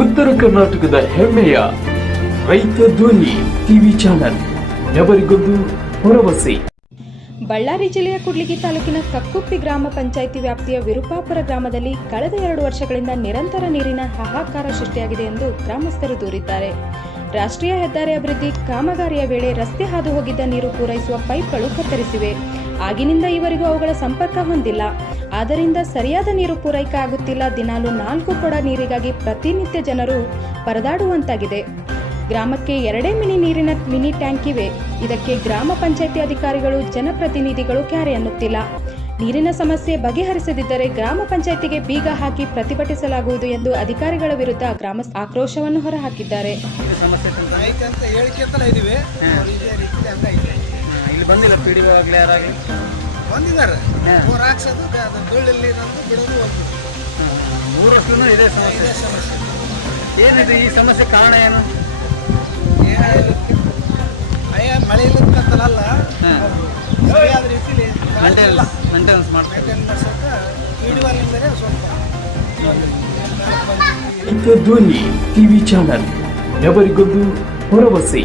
ಉತ್ತರ ಕರ್ನಾಟಕದ ಹೆಮ್ಮೆಯ ರೈತ ಧ್ವನಿ ಟಿವಿ ಚಾನಲ್ ಎವರಿಗೊಂದು ಭರವಸೆ. ಬಳ್ಳಾರಿ ಜಿಲ್ಲೆಯ ಕುಡ್ಲಿಗಿ ತಾಲೂಕಿನ ಕಕ್ಕುಪ್ಪಿ ಗ್ರಾಮ ಪಂಚಾಯಿತಿ ವ್ಯಾಪ್ತಿಯ ವಿರುಪಾಪುರ ಗ್ರಾಮದಲ್ಲಿ ಕಳೆದ ಎರಡು ವರ್ಷಗಳಿಂದ ನಿರಂತರ ನೀರಿನ ಹಾಹಾಕಾರ ಸೃಷ್ಟಿಯಾಗಿದೆ ಎಂದು ಗ್ರಾಮಸ್ಥರು ದೂರಿದ್ದಾರೆ. ರಾಷ್ಟ್ರೀಯ ಹೆದ್ದಾರಿ ಅಭಿವೃದ್ಧಿ ಕಾಮಗಾರಿಯ ವೇಳೆ ರಸ್ತೆ ಹಾದು ಹೋಗಿದ್ದ ನೀರು ಪೂರೈಸುವ ಪೈಪ್ಗಳು ಕತ್ತರಿಸಿವೆ. ಆಗಿನಿಂದ ಇವರಿಗೂ ಅವುಗಳ ಸಂಪರ್ಕ ಹೊಂದಿಲ್ಲ. ಆದ್ದರಿಂದ ಸರಿಯಾದ ನೀರು ಪೂರೈಕೆ ಆಗುತ್ತಿಲ್ಲ. ದಿನಾಲು ನಾಲ್ಕು ಕೊಡ ನೀರಿಗಾಗಿ ಪ್ರತಿನಿತ್ಯ ಜನರು ಪರದಾಡುವಂತಾಗಿದೆ. ಗ್ರಾಮಕ್ಕೆ ಎರಡೇ ಮಿನಿ ನೀರಿನ ಮಿನಿ ಟ್ಯಾಂಕ್ ಇವೆ. ಇದಕ್ಕೆ ಗ್ರಾಮ ಪಂಚಾಯತಿ ಅಧಿಕಾರಿಗಳು ಜನಪ್ರತಿನಿಧಿಗಳು ಕ್ಯಾರೆ ಅನ್ನುತ್ತಿಲ್ಲ. ನೀರಿನ ಸಮಸ್ಯೆ ಬಗೆಹರಿಸದಿದ್ದರೆ ಗ್ರಾಮ ಪಂಚಾಯತಿಗೆ ಬೀಗ ಹಾಕಿ ಪ್ರತಿಭಟಿಸಲಾಗುವುದು ಎಂದು ಅಧಿಕಾರಿಗಳ ವಿರುದ್ಧ ಗ್ರಾಮ ಆಕ್ರೋಶವನ್ನು ಹೊರಹಾಕಿದ್ದಾರೆ. ಇಲ್ಲಿ ಬಂದಿಲ್ಲ ಪಿ ಡಿ ಒಳಗಡೆ ಯಾರಾಗಲಿ ಬಂದಿದ್ದಾರೆ. ಅವ್ರು ಹಾಕ್ಸೋದು ಅದು ಬೀಳಲ್ಲಿ ನಮ್ದು ಬಿಡೋದು ಒಂದು. ಮೂರು ವರ್ಷದಿಂದ ಇದೇ ಸಮಸ್ಯೆ. ಇದೇ ಸಮಸ್ಯೆ. ಏನಿದೆ ಈ ಸಮಸ್ಯೆ ಕಾರಣ ಏನು? ಅಯ್ಯ ಮಳೆ ಇಲ್ಲದ ಅಂತನಲ್ಲ ಸರಿಯಾದ ರೀತಿಲಿ ಮೇಂಟೆನೆನ್ಸ್ ಮೇಂಟೆನೆನ್ಸ್ ಮಾಡ್ತಾರೆ. ಮಾಡ್ಸೋಕೆ ಪಿ ಡಿ ಒಲಿಂದರೆ ಸ್ವಲ್ಪ ಇದು ಟಿ ವಿ ಚಾನಲ್. ಎವರಿಗೊಂದು ಭರವಸೆ?